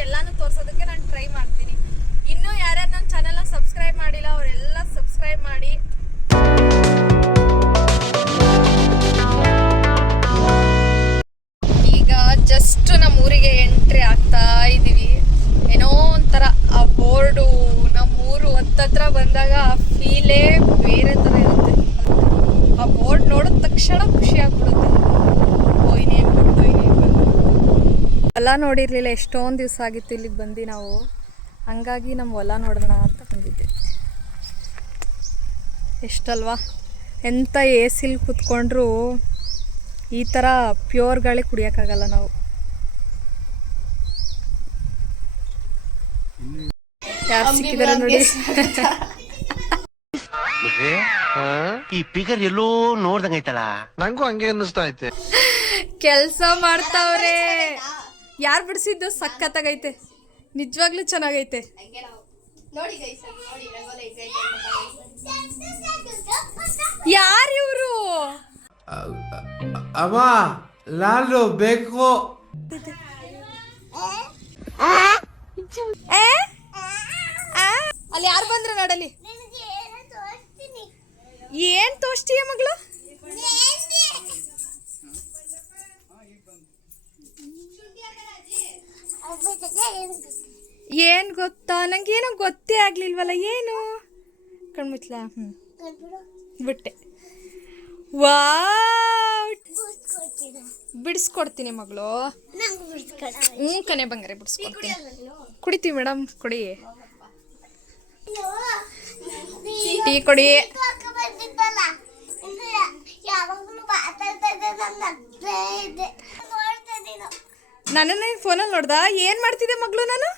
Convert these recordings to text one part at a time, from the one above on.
ನಿಮ್ಗೆ ಎಲ್ಲಾನು ತೋರ್ಸೋದಕ್ಕೆ ನಾನು ಟ್ರೈ ಮಾಡ್ತೀನಿ. ಇನ್ನೂ ಯಾರ್ಯಾರು ನನ್ನ ಚಾನೆಲ್ನ ಸಬ್ಸ್ಕ್ರೈಬ್ ಮಾಡಿಲ್ಲ ಅವರೆಲ್ಲ ಸಬ್ಸ್ಕ್ರೈಬ್ ಮಾಡಿ. ಈಗ ಜಸ್ಟ್ ನಮ್ಮ ಊರಿಗೆ ಎಂಟ್ರಿ ಆಗ್ತಾ ಇದ್ದೀವಿ. ಏನೋ ಒಂಥರ ಆ ಬೋರ್ಡು ನಮ್ಮೂರು ಹತ್ತತ್ರ ಬಂದಾಗ ಆ ಫೀಲೇ ಬೇರೆ ಥರ ಇರುತ್ತೆ. ಆ ಬೋರ್ಡ್ ನೋಡಿದ ತಕ್ಷಣ ಖುಷಿ ಆಗ್ಬಿಡುತ್ತೆ. ಇನ್ನೇನು ಬಂತು ಹೊಲ ನೋಡಿರಲಿಲ್ಲ, ಎಷ್ಟೊಂದು ದಿವಸ ಆಗಿತ್ತು ಇಲ್ಲಿಗೆ ಬಂದು ನಾವು. ಹಂಗಾಗಿ ನಮ್ಮ ಹೊಲ ನೋಡೋಣ ಅಂತ ಬಂದಿದ್ದೆ. ಎಷ್ಟಲ್ವಾ, ಎಂಥ ಎ ಸಿಲಿ ಕೂತ್ಕೊಂಡ್ರೂ ಈ ಥರ ಪ್ಯೂರ್ ಗಾಳಿ ಕುಡಿಯೋಕ್ಕಾಗಲ್ಲ ನಾವು. ಯಾರು ಸಿಕ್ಕಿದಾರೆ ನೋಡಿ. ಈ ಪಿಗರ್ ಎಲ್ಲೋ ನೋಡ್ದಂಗೈತಲ್ಲ, ನಂಗೂ ಹಂಗೆ ಅನ್ನಿಸ್ತಾ ಐತೆ. ಕೆಲಸ ಮಾಡ್ತಾವ್ರೆ. ಯಾರು ಬಿಡಿಸಿದ್ದು? ಸಖತ್ತಾಗೈತೆ, ನಿಜವಾಗ್ಲೂ ಚೆನ್ನಾಗೈತೆ. ಯಾರು ಇವರು? ಅಮ್ಮ ಲಾಲು ಬೇಕು. ಅಲ್ಲಿ ಯಾರು ಬಂದ್ರು ನೋಡಲಿ. ಏನ್ ತೋರಿಸ್ತೀಯ ಮಗಳು? ಏನ್ ಗೊತ್ತಾ, ನಂಗೇನೋ ಗೊತ್ತೇ ಆಗ್ಲಿಲ್ವಲ್ಲ. ಏನು ಕಣ್ಮುಚ್ಲ? ಬಿಟ್ಟೆ. ವಾವ್, ಬಿಡಿಸ್ಕೊಡ್ತೀನಿ ಮಗಳು. ಕನೆ ಬಂಗಾರೆ ಬಿಡಿಸ್ಕೊಡ್ತೀನಿ. ಕುಡಿತೀವಿ ಮೇಡಮ್, ಕುಡಿ. ಟೀ ಕೊಡಿ. ನನ್ನನ್ನ ಫೋನಲ್ಲಿ ನೋಡ್ದ? ಏನ್ ಮಾಡ್ತಿದ್ದೆ ಮಗಳು? ನಾನು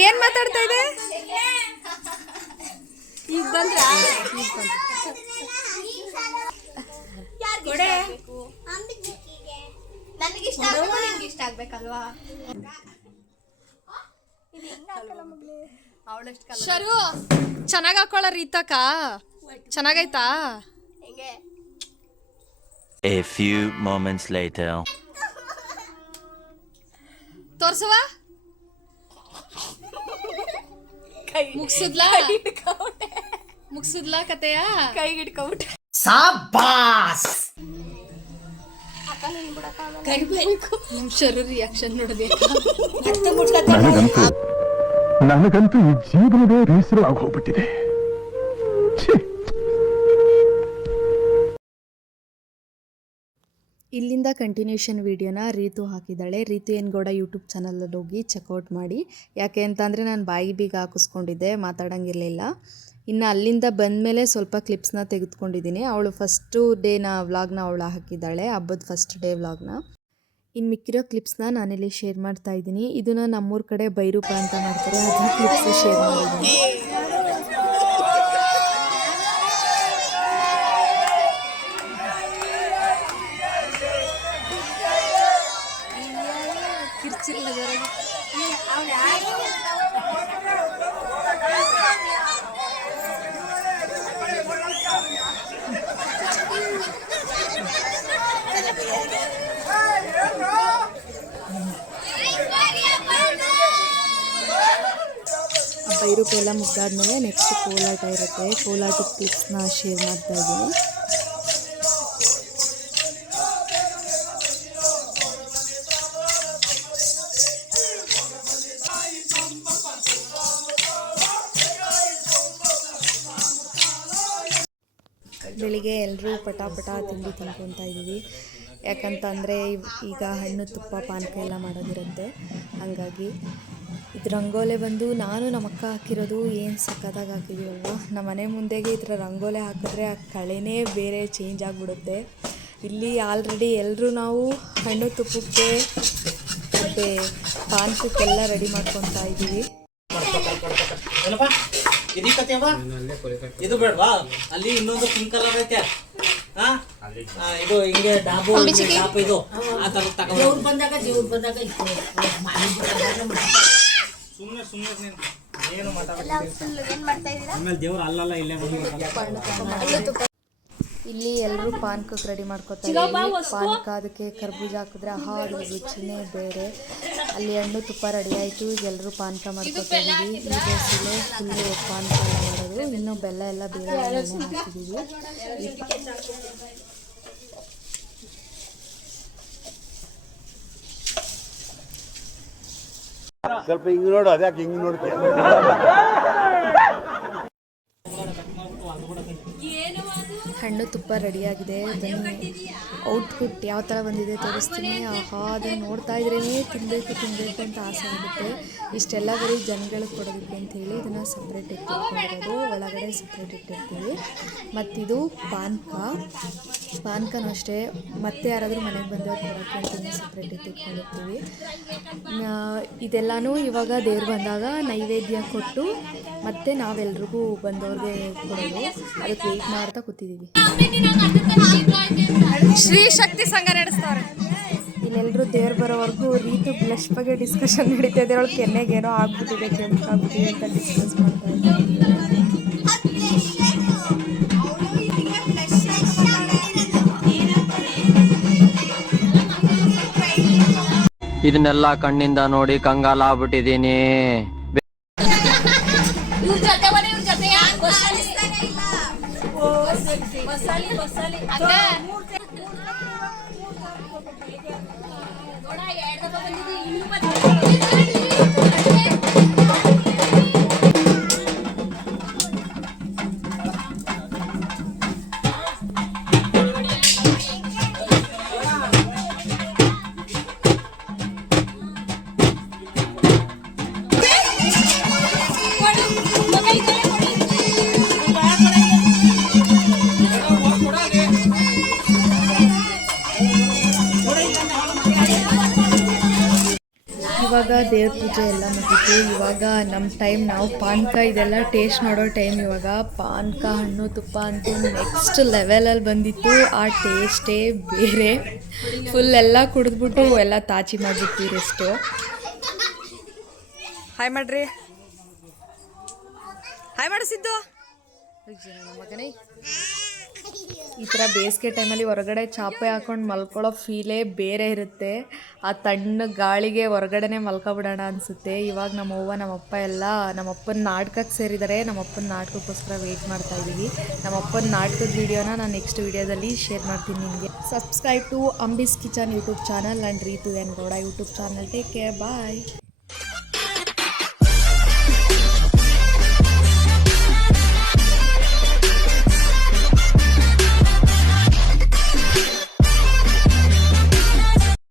ಏನ್ ಮಾತಾಡ್ತಾ ಇದ್ದೆ? ಈಗ ಬಂದ್ರ ಇಷ್ಟ ಆಗ್ಬೇಕಲ್ವಾ? ಶರು ಚೆನ್ನಾಗ್ ಹಾಕೊಳ್ಳ ರೀತಕ್ಕ. ಚೆನ್ನಾಗೈತಾ? A few moments later. ತೋರ್ಸುವ. ಮುಗ್ಸುದ್ಲಾ ಕತೆಯ? ಕೈ ಹಿಡ್ಕೊಬಿಟ್ಟ. ಸಾಬಾಸ್. ನಮ್ ಶರು ರಿಯಾಕ್ಷನ್ ನೋಡ್ಬೇಕು. ನನಗಂತೂ ಈ ಜೀವನವೇ ಬೇಸರ ಆಗೋಗ್ಬಿಟ್ಟಿದೆ. ಇಲ್ಲಿಂದ ಕಂಟಿನ್ಯೂಷನ್ ವೀಡಿಯೋನ ರೀತು ಹಾಕಿದ್ದಾಳೆ. ರೀತು ಏನ್ಗೌಡ ಯೂಟ್ಯೂಬ್ ಚಾನಲಲ್ಲಿ ಹೋಗಿ ಚೆಕ್ಔಟ್ ಮಾಡಿ. ಯಾಕೆ ಅಂತಂದರೆ ನಾನು ಬಾಯಿ ಬೀಗ ಹಾಕಿಸ್ಕೊಂಡಿದ್ದೆ, ಮಾತಾಡೋಂಗಿರಲಿಲ್ಲ. ಇನ್ನು ಅಲ್ಲಿಂದ ಬಂದಮೇಲೆ ಸ್ವಲ್ಪ ಕ್ಲಿಪ್ಸ್ನ ತೆಗೆದುಕೊಂಡಿದ್ದೀನಿ. ಅವಳು ಫಸ್ಟು ಡೇನ ವ್ಲಾಗ್ನ ಅವಳು ಹಾಕಿದ್ದಾಳೆ, ಹಬ್ಬದ ಫಸ್ಟ್ ಡೇ ವ್ಲಾಗ್ನ. ಇನ್ನು ಮಿಕ್ಕಿರೋ ಕ್ಲಿಪ್ಸ್ನ ನಾನಿಲ್ಲಿ ಶೇರ್ ಮಾಡ್ತಾ ಇದ್ದೀನಿ. ಇದನ್ನು ನಮ್ಮೂರ ಕಡೆ ಬೈರೂಪ ಅಂತ ಮಾಡ್ತಾರೆ, ಅದನ್ನ ಕ್ಲಿಪ್ಸ್ ಶೇರ್ ಮಾಡಿದ್ದೀನಿ. ಬೈರೂಪ ಎಲ್ಲ ಮುಗ್ದಾದ್ಮೇಲೆ ನೆಕ್ಸ್ಟ್ ಕೋಲಾಟ ಇರುತ್ತೆ. ಕೋಲಾಟದ ಕ್ಲಿಪ್ಸ್ನ ಶೇರ್ ಮಾಡ್ತಾ ಇದ್ದೀನಿ. ಬೆಳಿಗ್ಗೆ ಎಲ್ಲರೂ ಪಟಾಪಟ ತಿಂಡಿ ತಿನ್ಕೊತಾ ಇದ್ದೀವಿ. ಯಾಕಂತಂದರೆ ಈಗ ಹಣ್ಣು ತುಪ್ಪ ಪಾನಕ ಎಲ್ಲ ಮಾಡೋದಿರುತ್ತೆ. ಹಾಗಾಗಿ ಇದು ರಂಗೋಲೆ ಬಂದು ನಾನು ನಮ್ಮ ಅಕ್ಕ ಹಾಕಿರೋದು ಏನು ಸಕ್ಕತ್ತಾಗಿ ಹಾಕಿದ್ದೀವಲ್ವ. ನಮ್ಮ ಮನೆ ಮುಂದೆಗೆ ಈ ಥರ ರಂಗೋಲೆ ಹಾಕಿದ್ರೆ ಆ ಕಳೆನೇ ಬೇರೆ ಚೇಂಜ್ ಆಗಿಬಿಡುತ್ತೆ. ಇಲ್ಲಿ ಆಲ್ರೆಡಿ ಎಲ್ಲರೂ ನಾವು ಹಣ್ಣು ತುಪ್ಪಕ್ಕೆ ಮತ್ತು ಪಾನಕಕ್ಕೆಲ್ಲ ರೆಡಿ ಮಾಡ್ಕೊತಾ ಇದ್ದೀವಿ. ಇದು ಬೇಡವಾ? ಅಲ್ಲಿ ಇನ್ನೊಂದು ಪಿಂಕ್ ಕಲರ್ ಐತೆ. ಇದು ಹಿಂಗೆ ಡಾಬು ಇದು ಆ ತರ ಬಂದಾಗ ಸುಮ್ಮನೆ ಏನು ಮಾತಾಡ್ತಾ ದೇವ್ರು ಅಲ್ಲಲ್ಲ ಇಲ್ಲೇ ಇಲ್ಲಿ ಎಲ್ಲರೂ ಪಾನಕಕ್ಕೆ ರೆಡಿ ಮಾಡ್ಕೊತಾ ಇದ್ದೀವಿ. ಪಾನಕ ಅದಕ್ಕೆ ಕರ್ಬೂಜ ಹಾಕಿದ್ರೆ ಅದ್ರ ರುಚಿನೇ ಬೇರೆ. ಅಲ್ಲಿ ಹಣ್ಣು ತುಪ್ಪ ರೆಡಿ ಆಯಿತು. ಈಗ ಎಲ್ಲರೂ ಪಾನಕ ಮಾಡ್ಕೊತಾ ಇದ್ದೀವಿ. ಈ ಬೇಸಿಗೆ ಫುಲ್ಲು ಪಾನಕ ಎಲ್ಲ ಮಾಡೋದು. ಇನ್ನು ಬೆಲ್ಲ ಎಲ್ಲ ಬೇರೆ ಹಾಕಿದ್ದೀವಿ. ಸ್ವಲ್ಪ ಹಿಂಗ್ ನೋಡು, ಅದ್ಯಾಕೆ ಹಿಂಗ್ ನೋಡ್ತೀಯ? ಹಣ್ಣು ತುಪ್ಪ ರೆಡಿಯಾಗಿದೆ. ಅದನ್ನು ಔಟ್ಪುಟ್ ಯಾವ ಥರ ಬಂದಿದೆ ತೋರಿಸ್ತೀನಿ. ಅದನ್ನು ನೋಡ್ತಾ ಇದ್ರೇ ತಿನ್ನಬೇಕು ಅಂತ ಆಸೆ ಆಗುತ್ತೆ. ಇಷ್ಟೆಲ್ಲ ಬರೀ ಜನಗಳಿಗೆ ಕೊಡೋದಕ್ಕೆ ಅಂಥೇಳಿ ಇದನ್ನು ಸಪ್ರೇಟ್ ಇಟ್ಟಿಟ್ಕೊಂಡಿರೋದು. ಒಳಗಡೆ ಸಪ್ರೇಟ್ ಇಟ್ಟಿರ್ತೀವಿ. ಮತ್ತಿದು ಪಾನಕನೂ ಅಷ್ಟೇ ಮತ್ತೆ ಯಾರಾದರೂ ಮನೆಗೆ ಬಂದವ್ರು ಕೊಡೋಕ್ಕೆ ಅಂತಲೇ ಸಪ್ರೇಟ್ ಇಟ್ಟಿಟ್ಕೊಂಡಿರ್ತೀವಿ. ಇದೆಲ್ಲನೂ ಇವಾಗ ದೇವ್ರು ಬಂದಾಗ ನೈವೇದ್ಯ ಕೊಟ್ಟು ಮತ್ತೆ ನಾವೆಲ್ರಿಗೂ ಬಂದವ್ರಿಗೆ ಕೊಡೋದು. ಅದಕ್ಕೆ ವೆಯ್ಟ್ ಮಾಡ್ತಾ ಕೂತಿದ್ದೀವಿ. ಶ್ರೀ ಶಕ್ತಿ ಸಂಘ ನಡೆಸ್ತಾರೆ. ಇಲ್ಲೆಲ್ಲರೂ ದೇವ್ರು ಬರೋವರೆಗೂ ರೀತು ಬ್ಲಶ್ ಬಗ್ಗೆ ಡಿಸ್ಕಷನ್ ನಡೀತಾ ಇದೆ. ಅವಳು ಕೆನ್ನೆಗೆ ಏನೋ ಆಗ್ಬಿಟ್ಟಿದೆ, ಕೆಂಪಾಗ್ಬಿಟ್ಟಿದೆ ಅಂತ ಡಿಸ್ಕಸ್ ಮಾಡ್ತಾ ಇದ್ದೀವಿ. ಇದನ್ನೆಲ್ಲ ಕಣ್ಣಿಂದ ನೋಡಿ ಕಂಗಾಲಾಗ್ಬಿಟ್ಟಿದೀನಿ. ಇವಾಗ ದೇವ್ರ ಪೂಜೆ ಎಲ್ಲ ಮುಗಿತು. ಇವಾಗ ನಮ್ಮ ಟೈಮ್, ನಾವು ಪಾನಕ ಇದೆಲ್ಲ ಟೇಸ್ಟ್ ಮಾಡೋ ಟೈಮ್. ಇವಾಗ ಪಾನಕ ಹಣ್ಣು ತುಪ್ಪ ಅಂತೂ ನೆಕ್ಸ್ಟ್ ಲೆವೆಲಲ್ಲಿ ಬಂದಿತ್ತು. ಆ ಟೇಸ್ಟೇ ಬೇರೆ. ಫುಲ್ ಎಲ್ಲ ಕುಡಿದ್ಬಿಟ್ಟು ಎಲ್ಲ ತಾಚಿ ಮಾಡಿಬಿಟ್ಟು ರೆಸ್ಟು. ಹಾಯ್ ಮಾಡ್ರಿ, ಹಾಯ್ ಮಾಡಿಸಿದ್ದು ಮಗನೇ. ಈ ಥರ ಬೇಸಿಗೆ ಟೈಮಲ್ಲಿ ಹೊರಗಡೆ ಚಾಪೆ ಹಾಕೊಂಡು ಮಲ್ಕೊಳ್ಳೋ ಫೀಲೇ ಬೇರೆ ಇರುತ್ತೆ. ಆ ತಣ್ಣ ಗಾಳಿಗೆ ಹೊರಗಡೆನೇ ಮಲ್ಕೊಬಿಡೋಣ ಅನಿಸುತ್ತೆ. ಇವಾಗ ನಮ್ಮವ್ವ ನಮ್ಮಪ್ಪ ಎಲ್ಲ ನಮ್ಮಪ್ಪನ ನಾಟಕಕ್ಕೆ ಸೇರಿದ್ದಾರೆ. ನಮ್ಮಪ್ಪನ ನಾಟಕಕ್ಕೋಸ್ಕರ ವೆಯ್ಟ್ ಮಾಡ್ತಾ ಇದ್ದೀವಿ. ನಮ್ಮಪ್ಪನ ನಾಟಕದ ವೀಡಿಯೋನ ನಾನು ನೆಕ್ಸ್ಟ್ ವೀಡಿಯೋದಲ್ಲಿ ಶೇರ್ ಮಾಡ್ತೀನಿ ನಿಮಗೆ. Subscribe to Ambi's kitchen YouTube channel and Ritu N Gowda YouTube channel. Take care, bye.